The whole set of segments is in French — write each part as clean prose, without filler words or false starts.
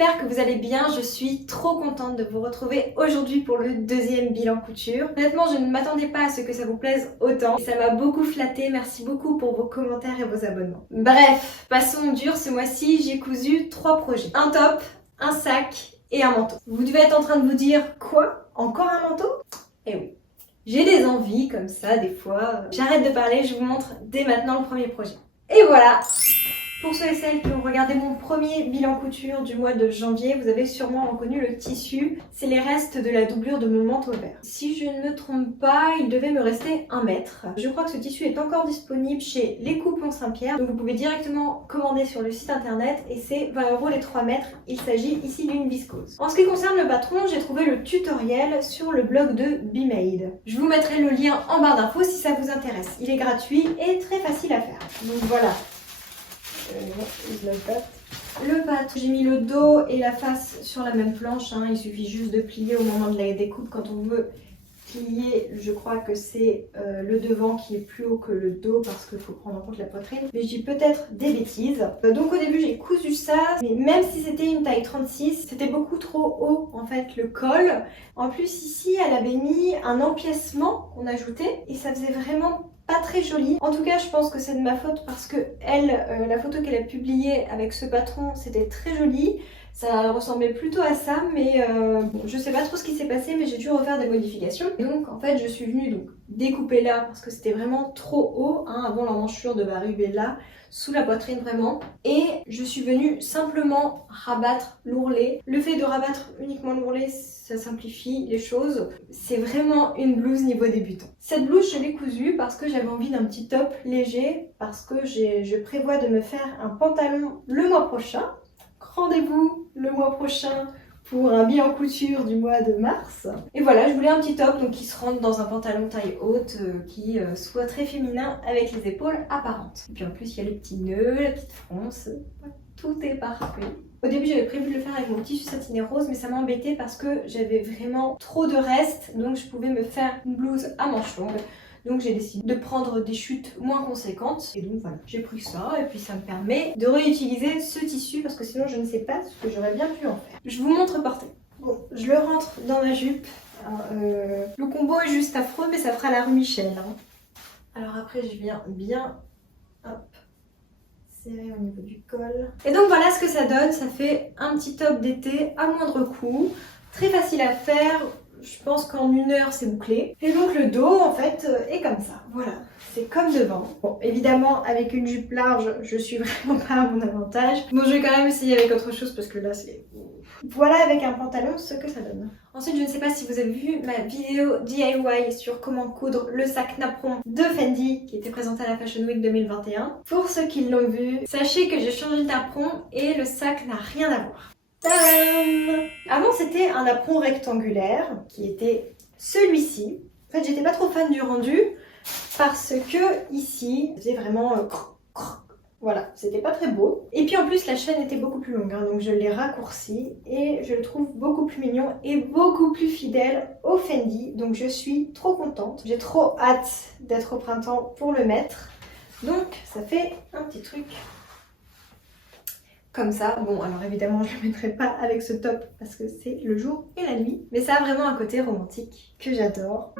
j'espère que vous allez bien. Je suis trop contente de vous retrouver aujourd'hui pour le deuxième bilan couture. Honnêtement, je ne m'attendais pas à ce que ça vous plaise autant et ça m'a beaucoup flattée. Merci beaucoup pour vos commentaires et vos abonnements. Bref, passons au dur. Ce mois-ci, j'ai cousu 3 projets. Un top, un sac et un manteau. Vous devez être en train de vous dire, quoi? Encore un manteau? Eh oui. J'ai des envies comme ça des fois. J'arrête de parler, je vous montre dès maintenant le premier projet. Et voilà! Pour ceux et celles qui ont regardé mon premier bilan couture du mois de janvier, vous avez sûrement reconnu le tissu. C'est les restes de la doublure de mon manteau vert. Si je ne me trompe pas, il devait me rester 1 mètre. Je crois que ce tissu est encore disponible chez Les Coupons Saint-Pierre. Donc vous pouvez directement commander sur le site internet et c'est 20 € les 3 mètres. Il s'agit ici d'une viscose. En ce qui concerne le patron, j'ai trouvé le tutoriel sur le blog de BeMade. Je vous mettrai le lien en barre d'infos si ça vous intéresse. Il est gratuit et très facile à faire. Donc voilà. Le patron, j'ai mis le dos et la face sur la même planche, hein. Il suffit juste de plier au moment de la découpe quand on veut plier. Je crois que c'est le devant qui est plus haut que le dos parce qu'il faut prendre en compte la poitrine, mais je dis peut-être des bêtises. Donc au début j'ai cousu ça, mais même si c'était une taille 36, c'était beaucoup trop haut en fait le col. En plus ici elle avait mis un empiècement qu'on ajoutait et ça faisait vraiment pas très jolie. En tout cas, je pense que c'est de ma faute parce que elle, la photo qu'elle a publiée avec ce patron, c'était très joli. Ça ressemblait plutôt à ça, mais bon, je sais pas trop ce qui s'est passé, mais j'ai dû refaire des modifications. Et donc, en fait, je suis venue donc découper là parce que c'était vraiment trop haut, hein, avant l'emmanchure de Barubella, sous la poitrine vraiment. Et je suis venue simplement rabattre l'ourlet. Le fait de rabattre uniquement l'ourlet, ça simplifie les choses. C'est vraiment une blouse niveau débutant. Cette blouse, je l'ai cousue parce que j'avais envie d'un petit top léger, parce que je prévois de me faire un pantalon le mois prochain. Rendez-vous le mois prochain pour un bilan couture du mois de mars. Et voilà, je voulais un petit top donc qui se rentre dans un pantalon taille haute, qui soit très féminin avec les épaules apparentes. Et puis en plus, il y a les petits nœuds, la petite fronce, tout est parfait. Au début, j'avais prévu de le faire avec mon tissu satiné rose, mais ça m'embêtait parce que j'avais vraiment trop de restes, donc je pouvais me faire une blouse à manches longues. Donc j'ai décidé de prendre des chutes moins conséquentes. Et donc voilà, j'ai pris ça et puis ça me permet de réutiliser ce tissu parce que sinon je ne sais pas ce que j'aurais bien pu en faire. Je vous montre porter. Bon, je le rentre dans ma jupe. Alors, le combo est juste affreux mais ça fera la rue Michel. Hein. Alors après je viens bien hop, serrer au niveau du col. Et donc voilà ce que ça donne. Ça fait un petit top d'été à moindre coût. Très facile à faire. Je pense qu'en 1 heure c'est bouclé. Et donc le dos en fait est comme ça. Voilà, c'est comme devant. Bon, évidemment avec une jupe large, je suis vraiment pas à mon avantage. Bon, je vais quand même essayer avec autre chose parce que là c'est... Voilà avec un pantalon ce que ça donne. Ensuite, je ne sais pas si vous avez vu ma vidéo DIY sur comment coudre le sac napperon de Fendi qui était présenté à la Fashion Week 2021. Pour ceux qui l'ont vu, sachez que j'ai changé de napperon et le sac n'a rien à voir. Tadam! Avant c'était un napperon rectangulaire qui était celui-ci. En fait j'étais pas trop fan du rendu parce que ici c'était vraiment voilà, c'était pas très beau. Et puis en plus la chaîne était beaucoup plus longue, hein, donc je l'ai raccourci et je le trouve beaucoup plus mignon et beaucoup plus fidèle au Fendi. Donc je suis trop contente. J'ai trop hâte d'être au printemps pour le mettre. Donc ça fait un petit truc comme ça. Bon, alors évidemment, je ne le mettrai pas avec ce top parce que c'est le jour et la nuit. Mais ça a vraiment un côté romantique que j'adore.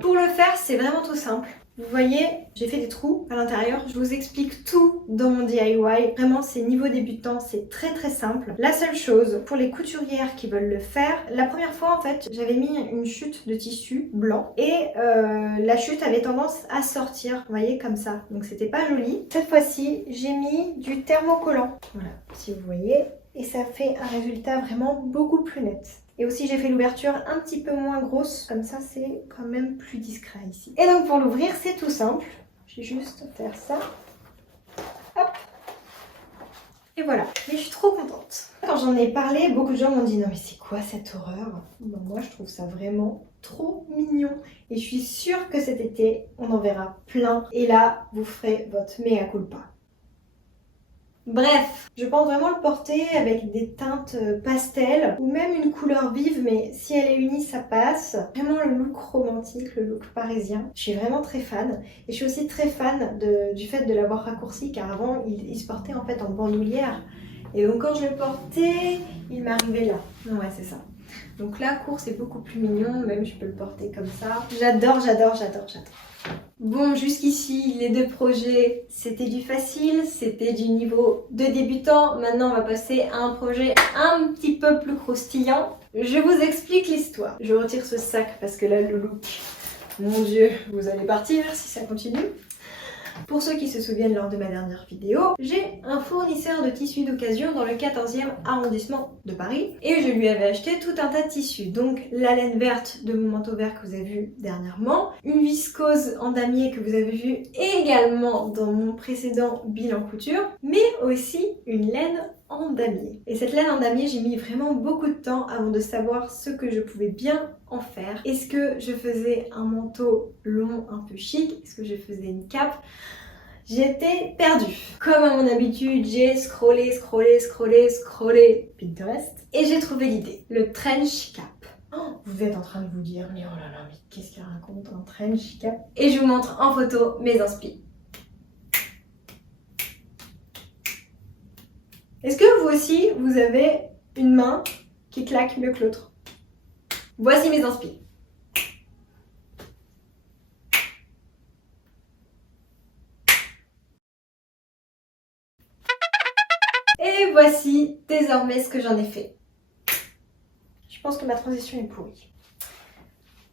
Pour le faire, c'est vraiment tout simple. Vous voyez, j'ai fait des trous à l'intérieur. Je vous explique tout dans mon DIY. Vraiment, c'est niveau débutant, c'est très très simple. La seule chose, pour les couturières qui veulent le faire, la première fois en fait, j'avais mis une chute de tissu blanc et la chute avait tendance à sortir, vous voyez, comme ça. Donc c'était pas joli. Cette fois-ci, j'ai mis du thermocollant. Voilà, si vous voyez. Et ça fait un résultat vraiment beaucoup plus net. Et aussi j'ai fait l'ouverture un petit peu moins grosse, comme ça c'est quand même plus discret ici. Et donc pour l'ouvrir c'est tout simple, j'ai juste à faire ça, hop, et voilà. Mais je suis trop contente. Quand j'en ai parlé, beaucoup de gens m'ont dit non mais c'est quoi cette horreur? Ben, moi je trouve ça vraiment trop mignon. Et je suis sûre que cet été on en verra plein. Et là vous ferez votre mea culpa. Bref, je pense vraiment le porter avec des teintes pastel ou même une couleur vive, mais si elle est unie, ça passe. Vraiment le look romantique, le look parisien. Je suis vraiment très fan. Et je suis aussi très fan du fait de l'avoir raccourci, car avant, il se portait en fait en bandoulière. Et donc quand je le portais, il m'arrivait là. Ouais, c'est ça. Donc là, court, c'est beaucoup plus mignon. Même, je peux le porter comme ça. J'adore, j'adore, j'adore, j'adore. Bon, jusqu'ici, les deux projets, c'était du facile, c'était du niveau de débutant. Maintenant, on va passer à un projet un petit peu plus croustillant. Je vous explique l'histoire. Je retire ce sac parce que là, le look, mon Dieu, vous allez partir si ça continue. Pour ceux qui se souviennent lors de ma dernière vidéo, j'ai un fournisseur de tissus d'occasion dans le 14e arrondissement de Paris et je lui avais acheté tout un tas de tissus. Donc la laine verte de mon manteau vert que vous avez vu dernièrement, une viscose en damier que vous avez vu également dans mon précédent bilan couture, mais aussi une laine en damier. Et cette laine en damier, j'ai mis vraiment beaucoup de temps avant de savoir ce que je pouvais bien en faire. Est-ce que je faisais un manteau long un peu chic? Est-ce que je faisais une cape? J'étais perdue. Comme à mon habitude, j'ai scrollé Pinterest et j'ai trouvé l'idée. Le trench cap. Oh, vous êtes en train de vous dire, mais oh là là, mais qu'est-ce qu'elle raconte un trench cap? Et je vous montre en photo mes inspi. Est-ce que vous aussi, vous avez une main qui claque mieux que l'autre? Voici mes inspi. Et voici désormais ce que j'en ai fait. Je pense que ma transition est pourrie.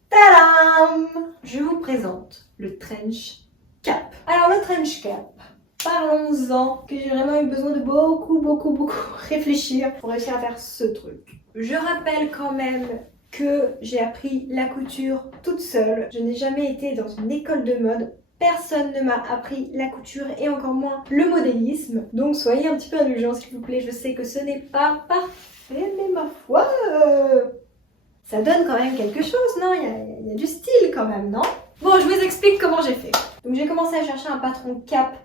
Tadam! Je vous présente le trench cap. Alors le trench cap, parlons-en, que j'ai vraiment eu besoin de beaucoup réfléchir pour réussir à faire ce truc. Je rappelle quand même que j'ai appris la couture toute seule. Je n'ai jamais été dans une école de mode. Personne ne m'a appris la couture et encore moins le modélisme. Donc soyez un petit peu indulgents s'il vous plaît. Je sais que ce n'est pas parfait, mais ma foi, ça donne quand même quelque chose, non? Il y a du style quand même, non? Bon, je vous explique comment j'ai fait. Donc j'ai commencé à chercher un patron cap,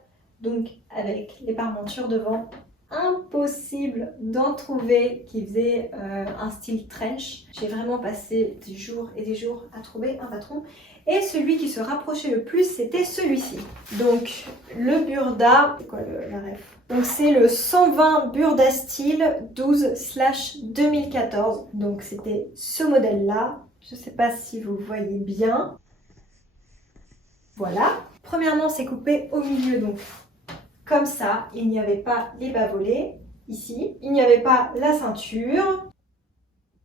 donc avec les parmentures devant. Impossible d'en trouver qui faisait un style trench. J'ai vraiment passé des jours et des jours à trouver un patron. Et celui qui se rapprochait le plus, c'était celui-ci. Donc le Burda, c'est quoi la ref? Donc c'est le 120 Burda Style 12/2014. Donc c'était ce modèle-là. Je ne sais pas si vous voyez bien. Voilà. Premièrement, c'est coupé au milieu, donc comme ça. Il n'y avait pas les bas-volets ici. Il n'y avait pas la ceinture.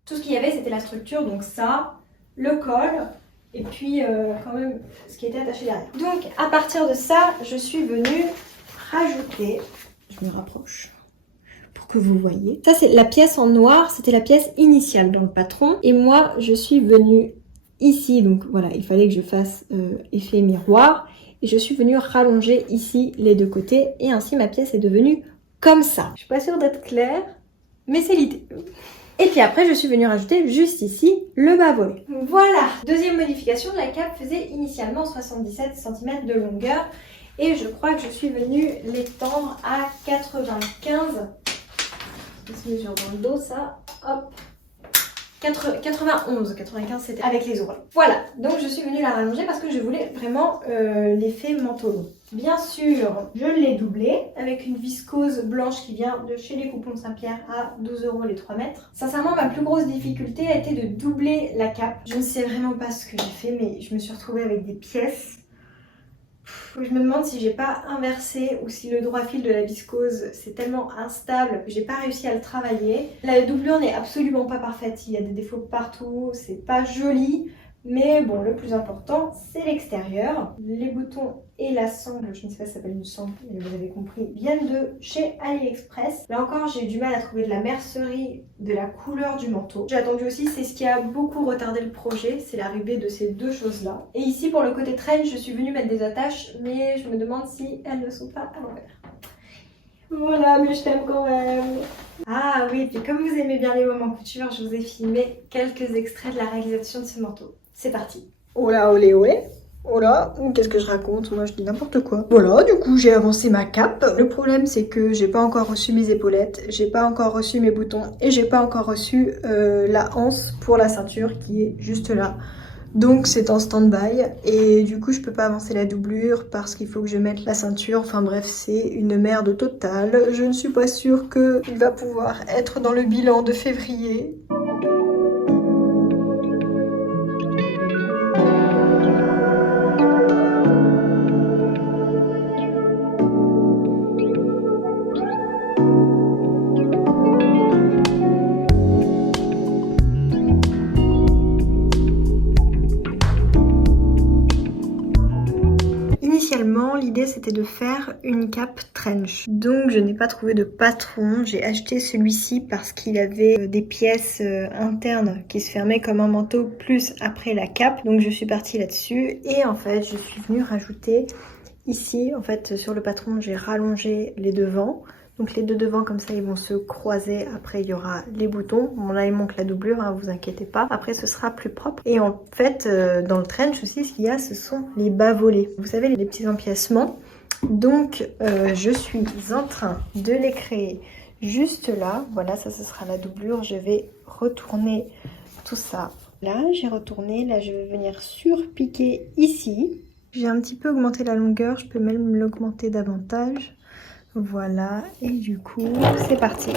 Tout ce qu'il y avait, c'était la structure. Donc ça, le col. Et puis quand même ce qui était attaché derrière. Donc à partir de ça, je suis venue rajouter, je me rapproche pour que vous voyez. Ça c'est la pièce en noir, c'était la pièce initiale dans le patron. Et moi je suis venue ici, donc voilà, il fallait que je fasse effet miroir. Et je suis venue rallonger ici les deux côtés. Et ainsi ma pièce est devenue comme ça. Je suis pas sûre d'être claire, mais c'est l'idée. Et puis après, je suis venue rajouter juste ici le bas-volet. Voilà. Deuxième modification, la cape faisait initialement 77 cm de longueur. Et je crois que je suis venue l'étendre à 95. Ça se mesure dans le dos, ça. Hop. 91, 95 c'était avec les oreilles. Voilà, donc je suis venue la rallonger parce que je voulais vraiment l'effet manteau long. Bien sûr, je l'ai doublé avec une viscose blanche qui vient de chez les Coupons Saint-Pierre à 12 € les 3 mètres. Sincèrement, ma plus grosse difficulté a été de doubler la cape. Je ne sais vraiment pas ce que j'ai fait, mais je me suis retrouvée avec des pièces. Je me demande si j'ai pas inversé ou si le droit fil de la viscose c'est tellement instable que j'ai pas réussi à le travailler. La doublure n'est absolument pas parfaite, il y a des défauts partout, c'est pas joli. Mais bon, le plus important, c'est l'extérieur. Les boutons et la sangle, je ne sais pas si ça s'appelle une sangle, mais vous avez compris, viennent de chez AliExpress. Là encore, j'ai eu du mal à trouver de la mercerie de la couleur du manteau. J'ai attendu aussi, c'est ce qui a beaucoup retardé le projet, c'est l'arrivée de ces deux choses-là. Et ici, pour le côté trench, je suis venue mettre des attaches, mais je me demande si elles ne sont pas à l'envers. Voilà, mais je t'aime quand même. Ah oui, puis comme vous aimez bien les moments couture, je vous ai filmé quelques extraits de la réalisation de ce manteau. C'est parti. Oula olé olé. Oh là, qu'est-ce que je raconte? Moi je dis n'importe quoi. Voilà, du coup j'ai avancé ma cape. Le problème c'est que j'ai pas encore reçu mes épaulettes, j'ai pas encore reçu mes boutons et j'ai pas encore reçu la anse pour la ceinture qui est juste là. Donc c'est en stand-by et du coup je peux pas avancer la doublure parce qu'il faut que je mette la ceinture. Enfin bref, c'est une merde totale. Je ne suis pas sûre qu'il va pouvoir être dans le bilan de février. Initialement, l'idée c'était de faire une cape trench. Donc je n'ai pas trouvé de patron. J'ai acheté celui-ci parce qu'il avait des pièces internes qui se fermaient comme un manteau plus après la cape. Donc je suis partie là-dessus et en fait je suis venue rajouter ici, en fait sur le patron j'ai rallongé les devants. Donc les deux devants comme ça ils vont se croiser, après il y aura les boutons. Bon là il manque la doublure, hein, vous inquiétez pas. Après ce sera plus propre. Et en fait dans le trench aussi ce qu'il y a ce sont les bas volets. Vous savez les petits empiècements. Donc je suis en train de les créer juste là. Voilà ça ce sera la doublure. Je vais retourner tout ça. Là j'ai retourné, là je vais venir surpiquer ici. J'ai un petit peu augmenté la longueur, je peux même l'augmenter davantage. Voilà, et du coup, c'est parti.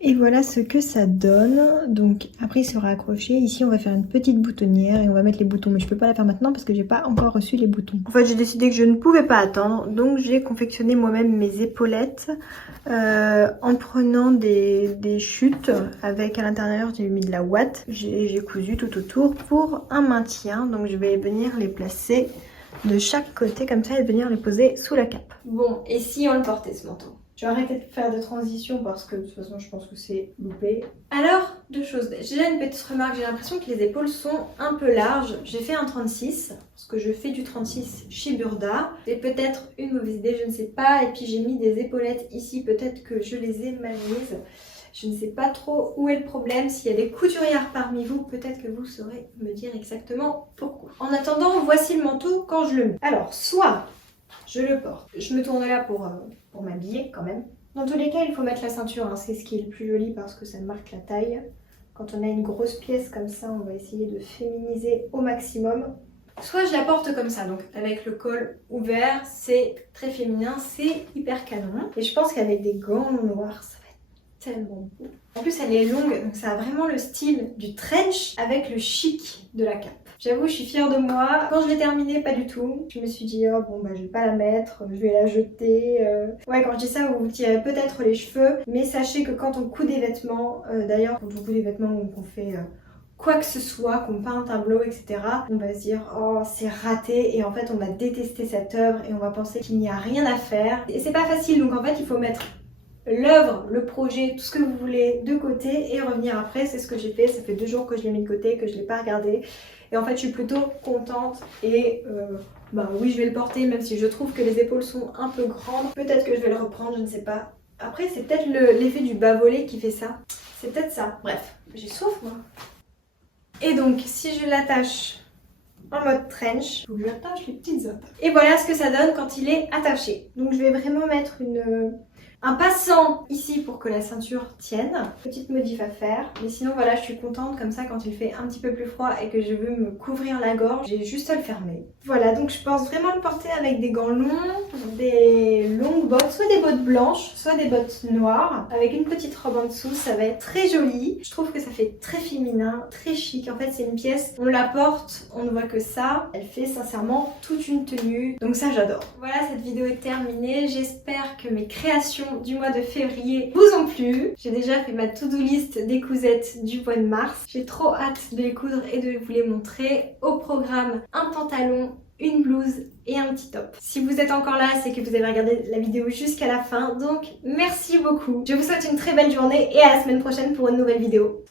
Et voilà ce que ça donne. Donc après il sera accroché. Ici on va faire une petite boutonnière et on va mettre les boutons. Mais je peux pas la faire maintenant parce que j'ai pas encore reçu les boutons. En fait j'ai décidé que je ne pouvais pas attendre. Donc j'ai confectionné moi-même mes épaulettes en prenant des chutes avec à l'intérieur j'ai mis de la ouate. J'ai cousu tout autour pour un maintien. Donc je vais venir les placer de chaque côté comme ça et venir les poser sous la cape. Bon, et si on le portait ce manteau? Je vais arrêter de faire de transition parce que de toute façon je pense que c'est loupé. Alors, deux choses. J'ai là une petite remarque, j'ai l'impression que les épaules sont un peu larges. J'ai fait un 36 parce que je fais du 36 chez Burda. C'est peut-être une mauvaise idée, je ne sais pas. Et puis j'ai mis des épaulettes ici, peut-être que je les ai mal mises. Je ne sais pas trop où est le problème. S'il y a des couturières parmi vous, peut-être que vous saurez me dire exactement pourquoi. En attendant, voici le manteau quand je le mets. Alors, soit je le porte. Je me tourne là pour m'habiller quand même. Dans tous les cas, il faut mettre la ceinture. Hein. C'est ce qui est le plus joli parce que ça marque la taille. Quand on a une grosse pièce comme ça, on va essayer de féminiser au maximum. Soit je la porte comme ça, donc avec le col ouvert, c'est très féminin, c'est hyper canon. Et je pense qu'avec des gants noirs, ça va être tellement beau. En plus elle est longue, donc ça a vraiment le style du trench avec le chic de la cape. J'avoue, je suis fière de moi. Quand je l'ai terminée, pas du tout. Je me suis dit, oh bon bah je vais pas la mettre, je vais la jeter. Ouais, quand je dis ça, vous vous tirez peut-être les cheveux, mais sachez que quand on coud des vêtements, d'ailleurs quand on coud des vêtements ou qu'on fait quoi que ce soit, qu'on peint un tableau, etc., on va se dire oh c'est raté et en fait on va détester cette œuvre et on va penser qu'il n'y a rien à faire. Et c'est pas facile, donc en fait il faut mettre l'œuvre, le projet, tout ce que vous voulez de côté et revenir après. C'est ce que j'ai fait, ça fait 2 jours que je l'ai mis de côté, que je l'ai pas regardé et en fait je suis plutôt contente et bah oui je vais le porter même si je trouve que les épaules sont un peu grandes. Peut-être que je vais le reprendre, je ne sais pas. Après c'est peut-être l'effet du bas volé qui fait ça, c'est peut-être ça. Bref, j'ai soif moi. Et donc si je l'attache en mode trench, faut que j'attache les petites attaches. Et voilà ce que ça donne quand il est attaché. Donc je vais vraiment mettre un passant ici pour que la ceinture tienne. Petite modif à faire. Mais sinon voilà, je suis contente comme ça quand il fait un petit peu plus froid et que je veux me couvrir la gorge, j'ai juste à le fermer. Voilà, donc je pense vraiment le porter avec des gants longs, des longues bottes, soit des bottes blanches, soit des bottes noires, avec une petite robe en dessous. Ça va être très joli. Je trouve que ça fait très féminin, très chic. En fait, c'est une pièce, on la porte, on ne voit que ça. Elle fait sincèrement toute une tenue. Donc ça, j'adore. Voilà, cette vidéo est terminée. J'espère que mes créations du mois de février vous ont plu. J'ai déjà fait ma to-do list des cousettes du mois de mars. J'ai trop hâte de les coudre et de vous les montrer. Au programme, un pantalon, une blouse et un petit top. Si vous êtes encore là, c'est que vous avez regardé la vidéo jusqu'à la fin. Donc merci beaucoup. Je vous souhaite une très belle journée et à la semaine prochaine pour une nouvelle vidéo.